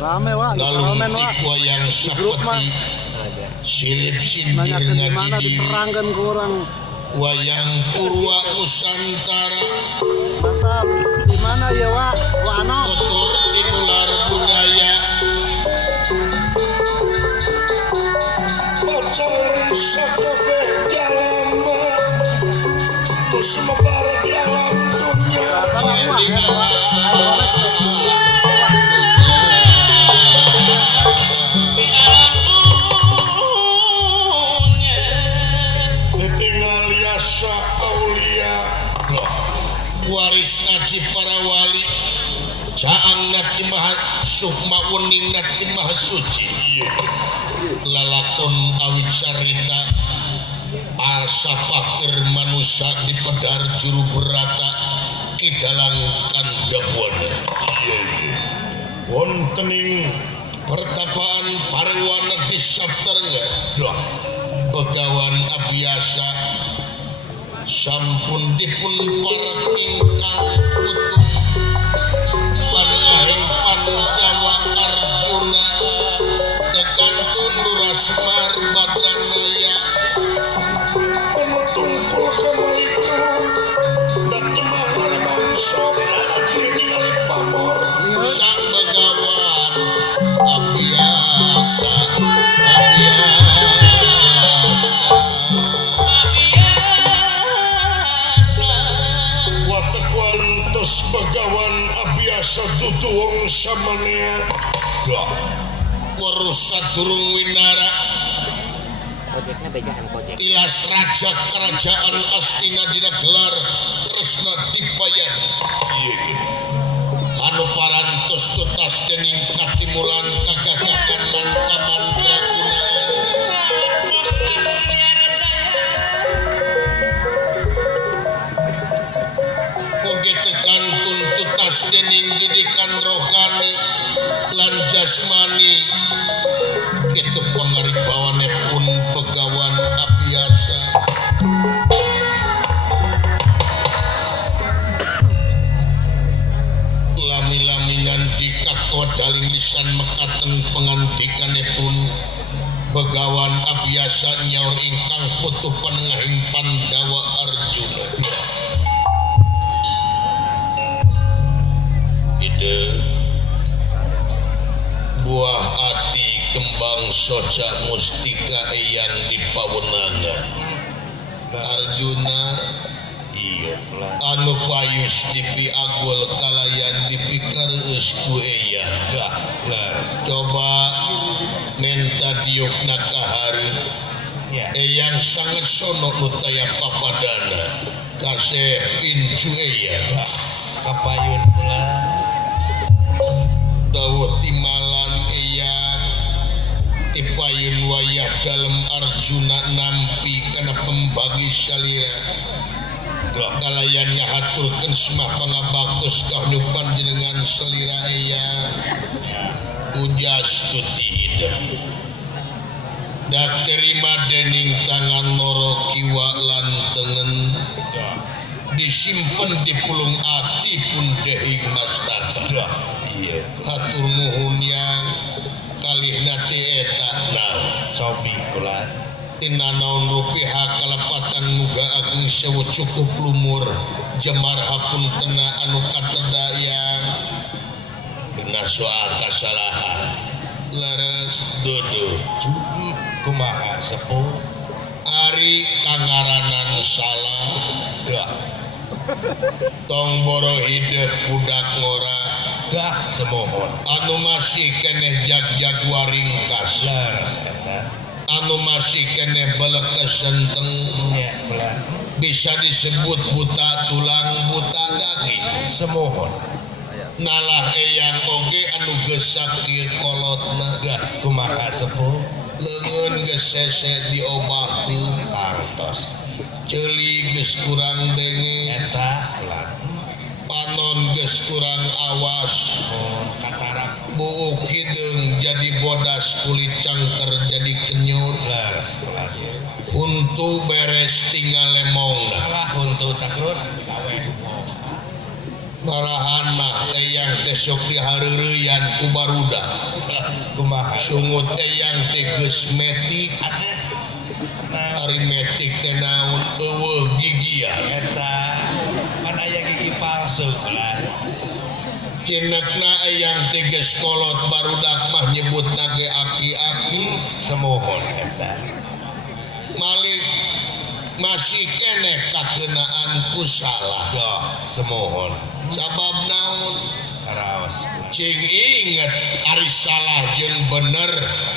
Rame wah, ngalung wayang seperti silip sindir ngadidi diterangkan ke orang wayang Purwa Nusantara mantap di mana ya wak wano tutur tinular budaya bacaan sakabeh jalama sumebar di alam dunia ditinggal yasa aulia waris aji para wali caang nati maha sukma uning nati maha suci lalakon awit sarita pasapakir manusia di pedar juru berata kidalang kandabuana wontening pertapaan parewana di Sabterga Begawan Abiyasa sampun dipun parak ingkang utuh panahing Pandawa Arjuna tekantun Nurasmar Badranaya menutung fulkan malikelan dan temah dari bangsa akhir ningali pamor sang Begawan Abiyasa watekwantos Begawan Abiyasa tutuwong samania warusa durung winara ilas raja kerajaan Astina dina gelar Kresna Dipayan anu parantos tutas dening katimulan kagagakan lan kamandragunaan mugi tekan tuntutas dening didikan rohani lan jasmani itu pangaribawane pun Begawan Abiyasa lami-lamingan dikakawadaling lisan mekaten pengandikanipun Begawan Abiyasa nyaur ingkang putuh panengahing Pandawa Arjuna ide buah ati kembang soca mustika eyang dipawenangan Arjuna iya anu payus dipi agul kalayan dipikar ku eyang coba menta diukna kahari eyang sangat sono nutaya papadana kasih pinju eyang kapayun pulang dawa timalan eyang tipayun wayah dalam Arjuna nampi kana pembagi salira kalayan ngahaturkeun semah pangabagus kahnupan jenengan salira eyang ujas tuti hidup dak terima dening tangan loro kiwa lan tengen disimpen di pulung ati pun dehing nastata hatur nuhun yang kalih nati eta naon cobi kula tina naon rupiah kalepatan muga ageng sewu cukup lumur jemar hapun tena anu katedayang kena soal kasalahan leres dodo kumaha sepuh ari kangaranan salah tong boro hidup budak ngora dah semohon anu masih keneh jag-jag waringkas leres eta anu masih keneh belekes senteng bisa disebut buta tulang buta daging semohon nalah eyang oge anu gesak kieu kolotna dah kumaha sepuh leungeun geus sese diobahkeun kantos ceuli geus kurang denge eta lan panon geus kurang awas katarap buuk hideung jadi bodas kulit cangker jadi kenyut leres huntu beres tinggal lemong lah huntu cakrut parahan mah eyang teh sok dihareureyan ku barudak kumaha sungut eyang teh geus metik ari metik teh naon eueuh gigian eta kan aya gigi palsu lah cinekna eyang teh geus kolot barudak mah nyebutna ge aki-aki semohon eta malik masih keneh kakenaan ku salah doh semohon sabab naon karaos cing inget ari salah jeung bener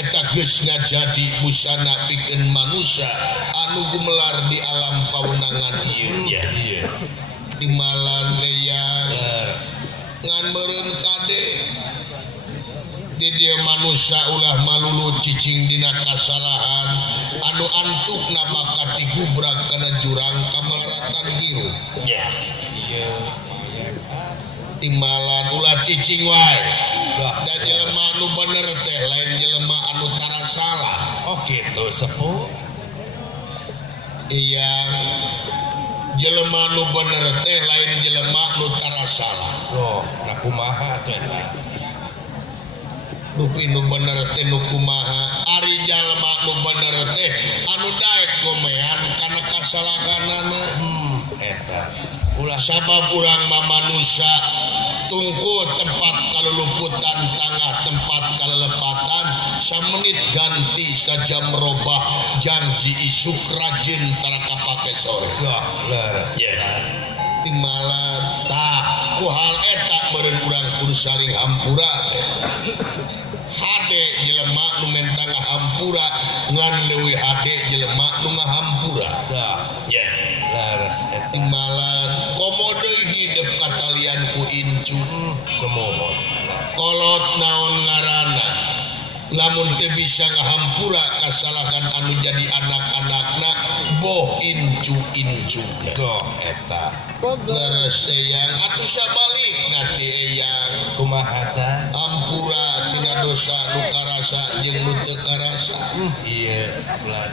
eta geus ngajadi busana pikeun manusia anu gumelar di alam pawenangan ieu nya iya timalan eyang ngan meureun kade di dieu manusia ulah malulu cicing dina kasalahan anu antukna bakat digubrak kana jurang kamalaratan hirup nya timbalan ulah cicing wae da jelema anu bener teh lain jelema anu tara salah oh gitu sepuh yang jelema anu bener teh lain jelema anu tara salah oh nah kumaha tuh eta dupi nu bener teh nu kumaha ari jalma nu bener teh anu daek gomean kana kasalahanana eta ulah sabab urang mah manusia tungku tempat kaluluputan tangah tempat kalelepatan samenit ganti saja merubah janji isuk rajin tara kapake sore doh leres timalan tah ku hal eta beureun urang kudu saling hampura teh hade jelema nu mentang hampura ngan leuwih hade jelema nu ngahampura dah nya leres eta timalan komodo hidup katalian ku incu semohon kolot naon ngaranna lamun teu bisa ngahampura kasalahan anu jadi anak-anakna boh incu doh eta leres eyang atuh sabalikna ti eyang kumaha ta hampura tina dosa nu karasa jeung nu teu karasa iya pelan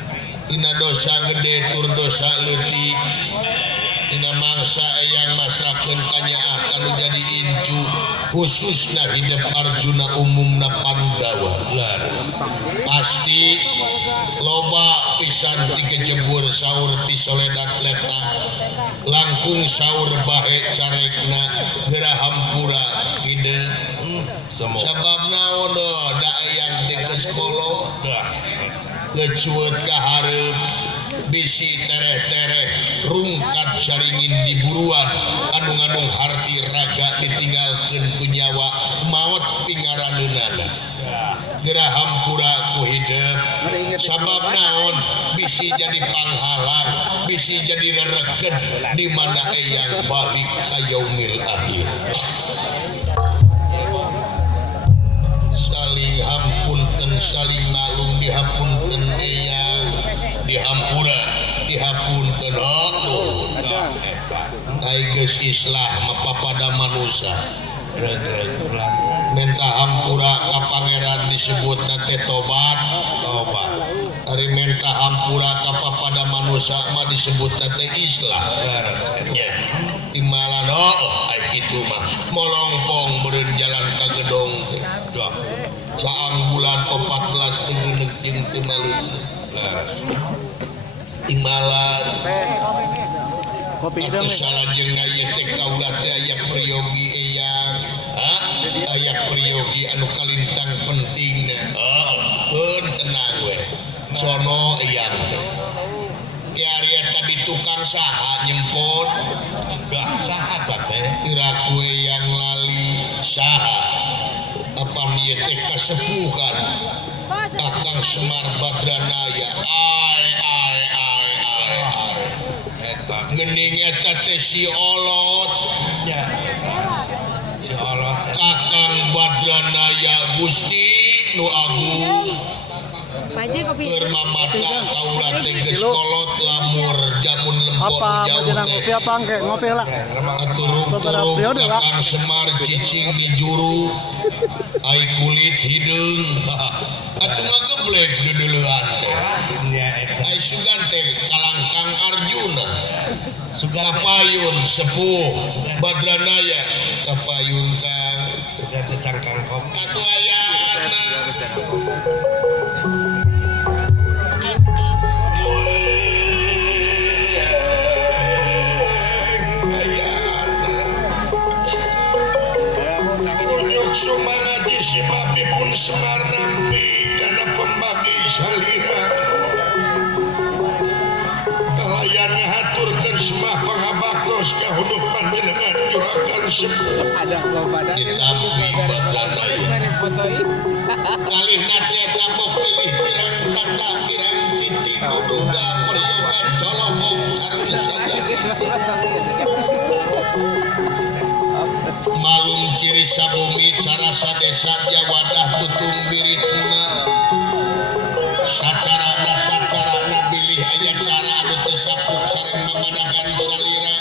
tina dosa gede tur dosa leutik tina mangsa eyang masrakeun kanyaah kanu jadi incu khususna hidup Arjuna umumna Pandawa pasti loba pisan ti kejebur saur ti soledat leta langkung saur bahe carekna geura hampura hideuk sabab naon da eyang teh geus kolot geucueut ka hareup bisi tereh-tereh rungkat saringin diburuan anu ngandung harti raga ditinggalkeun ku nyawa maot tingaraneunana geura hampura ku hidup sabab naon bisi jadi panghalang bisi jadi rereged di mana eyang balik ka yaumil akhir saling hampunten saling ngalung dihapunten eyang dihampura dihapunten ai geus islah mapapada manusia regreg pelan menta hampura ka pangeran disebutna teh tobat ari menta hampura ka papada manusia mah disebutna teh islah leres nya timalan ai kitu mah molongpong beureun jalan ka gedong teh saang bulan 14 teu geuneuk jeung teu malu leres timalan kopi atuh hidung salajengna ieu teh kaula teh aya priyogi eyang aya priyogi anu kalintang pentingna beun tenang we sono eyang teh ki ari eta di tukang saha nyempot dah saha teh iraku eyang lali saha apa ieu teh kasepuhan Kakang Semar Badranaya eta geuning eta teh si olot nya si Allah Kakang Badranaya Gusti nu agung Paje kopi. keur mamata kaula teh geus kolot lamur jamun lempon apa jauh mau teh ngopi apa engke ngopi lah turung-turung Kakang Semar cicing di juru ai kulit hidung atuh ngageblek deuleuan teh nya eta ai sugan teh kalangkang Arjuna sugan kapayun sepuh Badranaya kapayun Kang sudah tecangkang kopi katuayana Suma ngaji si Babi pun semar nampi karena pembagi salira kalayan ngahaturkan semah pangabaktos kahudupan dengan juragan sepuh Ada gua badan. ditampi badanaya kalih nate tabok pilih kirang tata kirang titi duduga peryoga colongok sareng saja malum ciri sabumi cara sadesa jawadah tutung biritna sacarana bilih aya cara anu teu sapuk sareng mamanagan salira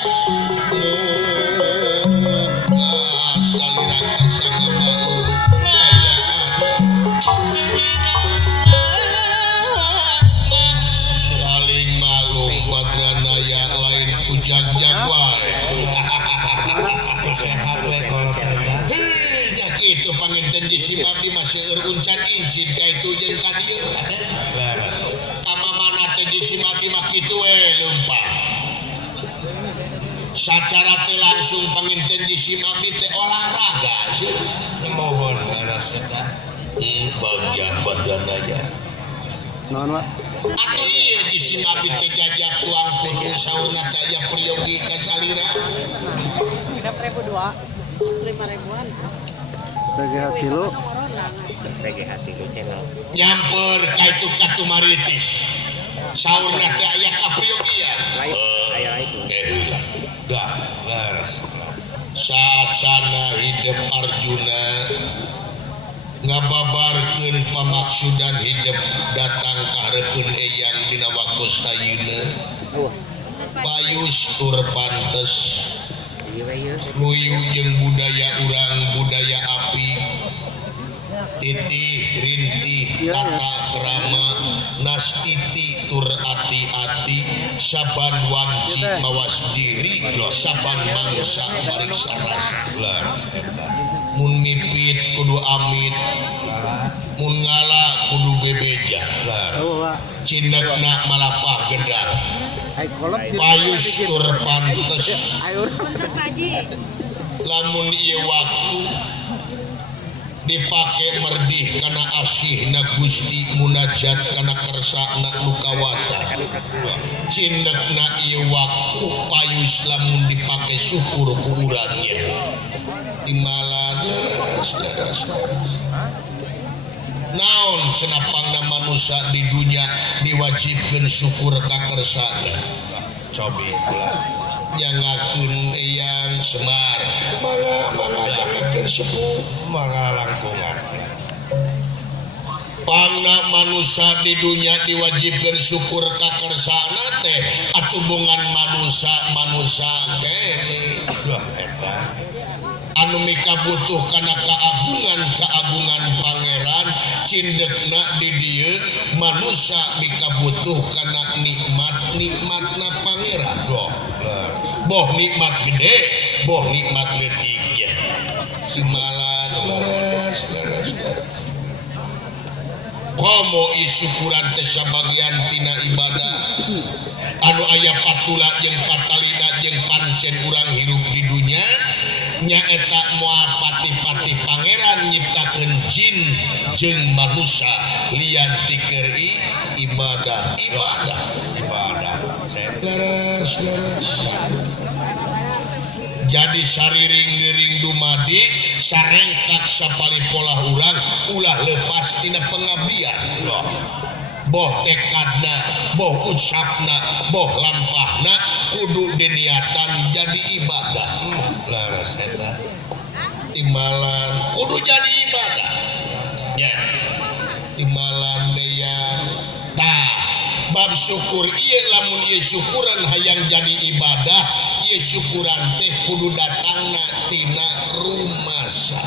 salira kasanga malum aya saling malum badranaya lain kujag-jag wae sehat we kalau ternyata itu panginten disimak di masih uncan izin ka itu jeung ka dieu laras kamamana teh disimak di mak kitu we leumpang sacara teu langsung panginten disimak di teh olahraga sih semohon laras eta bagian badananya Non Pak. atuh ieu disimak di teh jajak tuang putu sauna teh aya priyogi ka salira 3.002 5.000-an. Bagi hati lu. nyamper ka itu katumaritis saurna teh aya kapriogian heula dah laras saat sana hidup Arjuna ngababarkeun pamaksudan hidup datang kahareupeun eyang dina waktos ayeuna payus tur pantes luyu jeung budaya urang budaya api titih rintih tata krama nastiti tur ati-ati saban wanci mawas diri saban mangsa mariksa rasa laras eta mun mipit kudu amit mun ngala kudu bebeja laras Oh Pak. cindekna malapah gedang Ai kolot payus tur pantes ayo Punten Pak Haji. lamun ieu waktu dipake merdih kana asihna Gusti munajat kana kersana nu kawasa cindekna ieu waktu payus lamun dipake syukur ku urangnya timalan laras naon cenapangna manusia di dunia diwajibkeun syukur ka kersana cobi pula nyangakeun eyang semar mangga nyangakeun sepuh mangala langkungan pangna manusia di dunia diwajibkeun syukur ka kersana teh atubungan manusia kene dah eta anu mika butuh kana keagungan pangeran cindekna di dieu manusia mika butuh kana nikmatna pangeran doh laras boh nikmat gede boh nikmat leutiknya simalan laras komo isyukuran teh sabagian tina ibadah anu aya patula jeung patalina jeung pancen urang hirup di dunya nyaeta moal pati-pati pangeran nyiptakeun jin jeung manusia lian tikeun ibadah saya laras jadi sariring-riring dumadi sarengkak sapali pola urang ulah lepas tina pengabdian boh tekadna boh ucapna boh lampahna kudu diniatan jadi ibadah laras eta imalan kudu jadi ibadah ya imalan yang tah bab syukur ieu lamun ieu syukuran hayang jadi ibadah ieu syukuran teh kudu datangna tina rumasa